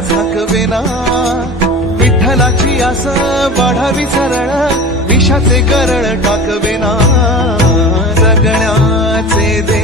झाकवेना विठ्ठलाची आस वाढावी सरळ विषाचे गरळ टाकवेना. जगण्याचे दे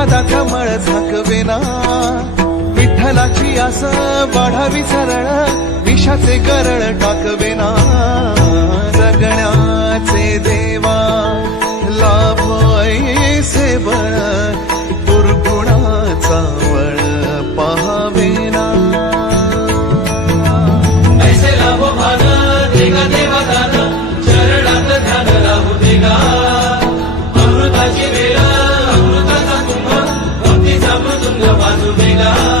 उन्मादाचा मळ झाकवेना विठ्ठलाची आस वाढावी सरळ. विषाचे गरळ टाकवेना जगण्याचे देवा लाभ ऐसे बळ. दुर्गुणाचा वळ पाहावेना ऐसे लाभो भाग वीर वाजू वेगा